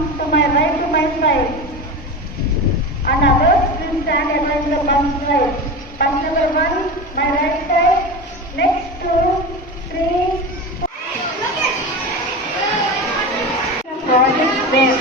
come to my right to my side. And others will stand against the bus side. Bus number 1, my right side. Next 2, 3. Project there.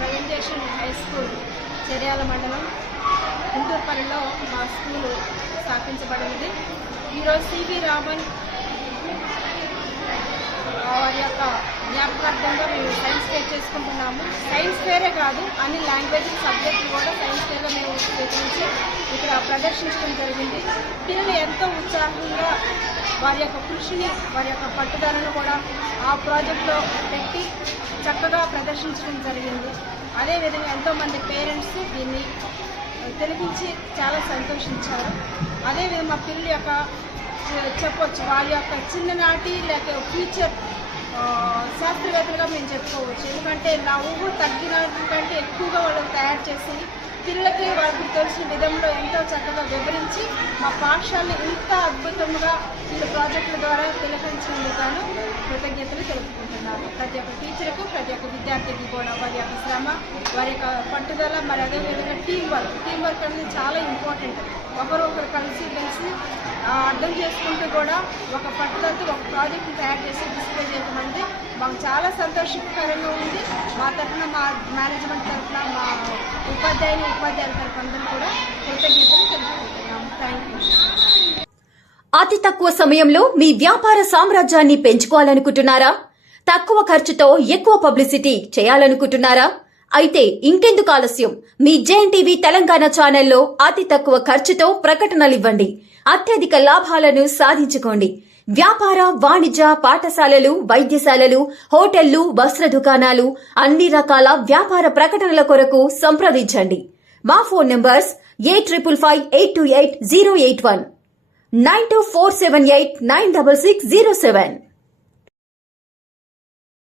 Presentation high school Cheriyal మండలం గుంటూరుపల్లిలో మా school స్థాపించబడింది. ఈరోజు CV Raman వారి యొక్క జ్ఞాపకార్థంగా మేము science fair చేసుకుంటున్నాము. Science Phere కాదు, అన్ని లాంగ్వేజ్ సబ్జెక్టులు కూడా సైన్స్ ఫేర్లో మేము స్వీకరించి ఇక్కడ ప్రదర్శించడం జరిగింది. పిల్లలు ఎంతో ఉత్సాహంగా వారి యొక్క కృషిని, వారి యొక్క పట్టుదలను కూడా ఆ ప్రాజెక్టులో పెట్టి చక్కగా ప్రదర్శించడం జరిగింది. అదేవిధంగా ఎంతోమంది పేరెంట్స్ దీన్ని తిలకించి చాలా సంతోషించారు. అదేవిధంగా మా పిల్లల యొక్క చెప్పవచ్చు వారి యొక్క చిన్ననాటి లేక ఫ్యూచర్ శాస్త్రవేత్తలుగా మేము చెప్పుకోవచ్చు. ఎందుకంటే నా ఊహ తగ్గిన కంటే ఎక్కువగా వాళ్ళకి తయారు చేసి పిల్లలకి వాళ్ళకి తెలిసిన విధంలో ఎంతో చక్కగా వివరించి మా పాఠశాలను ఇంత అద్భుతంగా ఈ ప్రాజెక్టుల ద్వారా తిలకించినందుకు కృతజ్ఞతలు తెలుపుకుంటున్నాను. ప్రతి ఒక్క టీచర్కు, ప్రతి ఒక్క విద్యార్థికి కూడా వారి యొక్క శ్రమ, వారి యొక్క పట్టుదల, మరి అదేవిధంగా టీం వర్క్ అనేది చాలా ఇంపార్టెంట్. ఒకరు కలిసి అర్థం చేసుకుంటూ కూడా ఒక పట్టుదలతో ఒక ప్రాజెక్ట్ని తయారు చేసి డిస్ప్లే చేయడం అనేది మాకు చాలా సంతోషకరంగా ఉంది. మా తరఫున, మా మేనేజ్మెంట్ తరఫున, మా ఉపాధ్యాయుల తరఫున అందరూ కూడా కృతజ్ఞతలు తెలుపుకుంటున్నాము. Thank you. అతి తక్కువ సమయంలో మీ వ్యాపార సామ్రాజ్యాన్ని పెంచుకోవాలనుకుంటున్నారా? తక్కువ ఖర్చుతో ఎక్కువ పబ్లిసిటీ చేయాలనుకుంటున్నారా? అయితే ఇంకెందుకు ఆలస్యం? మీ జేఎన్టీవీ తెలంగాణ ఛానల్లో అతి తక్కువ ఖర్చుతో ప్రకటనలివ్వండి. అత్యధిక లాభాలను సాధించుకోండి. వ్యాపార, వాణిజ్య, పాఠశాలలు, వైద్యశాలలు, హోటళ్లు, వస్త్ర దుకాణాలు, అన్ని రకాల వ్యాపార ప్రకటనల కొరకు సంప్రదించండి. మా ఫోన్ నంబర్స్ 8558288081, 9247896607.